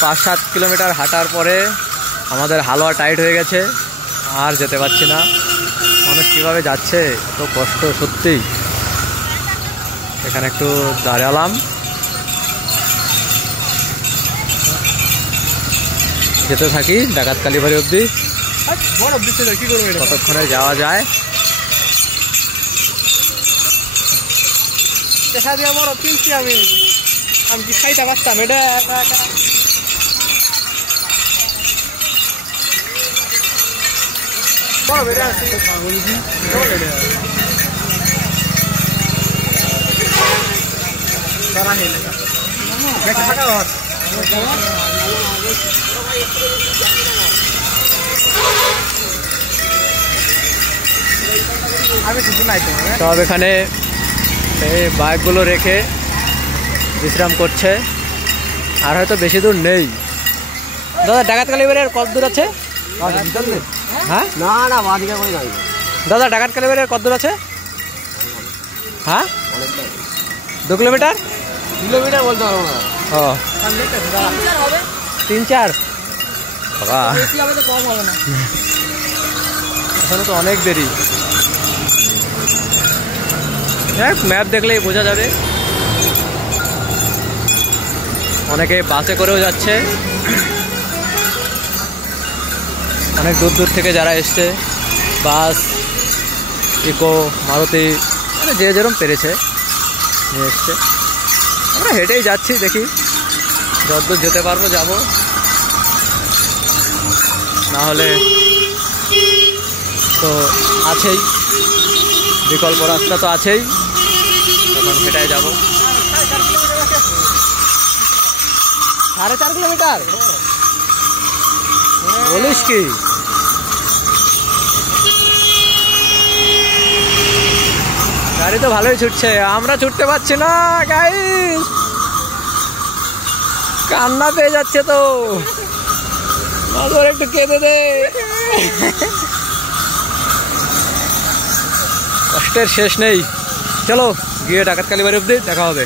5-7 kilometre হাঁটার পরে আমাদের হালুয়া টাইট হয়ে গেছে, আর যেতে পারছি না। মানুষ কীভাবে যাচ্ছে, এত কষ্ট সত্যি। এখানে একটু দাঁড়ালাম, যেতে থাকি ডাকাত কালীবাড়ি অবধি। কতক্ষণে যাওয়া যায়। আমি কি খাইতে পারতাম এটা? সব এখানে এই বাইকগুলো রেখে বিশ্রাম করছে, আর হয়তো বেশি দূর নেই। দাদা ডাকাত কালীবাড়ির কত দূর আছে? হ্যাঁ না না, বাদিকে করে যাই। দাদা ডাকাত কালীবাড়ির কত দূর আছে? হ্যাঁ 2 কিলোমিটার? কিলোমিটার বলতে পারবো না। ও 3-4 বাবা, কম হবে না। এখনো তো অনেক দেরি। ম্যাপ দেখলেই বোঝা যাবে। অনেকে বাসে করেও যাচ্ছে, অনেক দূর দূর থেকে যারা এসছে, বাস, ইকো, মারুতি, মানে যে যেরকম পেরেছে নিয়ে এসছে। আমরা হেঁটেই যাচ্ছি, দেখি যতদূর যেতে পারবো যাব, না হলে তো আছেই, বিকল্প রাস্তা তো আছেই, তখন সেটাই যাব। 4.5 কিলোমিটার বলিস কি? গাড়ি তো ভালোই ছুটছে, আমরা ছুটতে পারছি না গাইস, কান্না পেয়ে যাচ্ছে তো। একটু কেঁদে দে, কষ্টের শেষ নেই। চলো গিয়ে ডাকাত কালীবাড়ি অবধি দেখা হবে।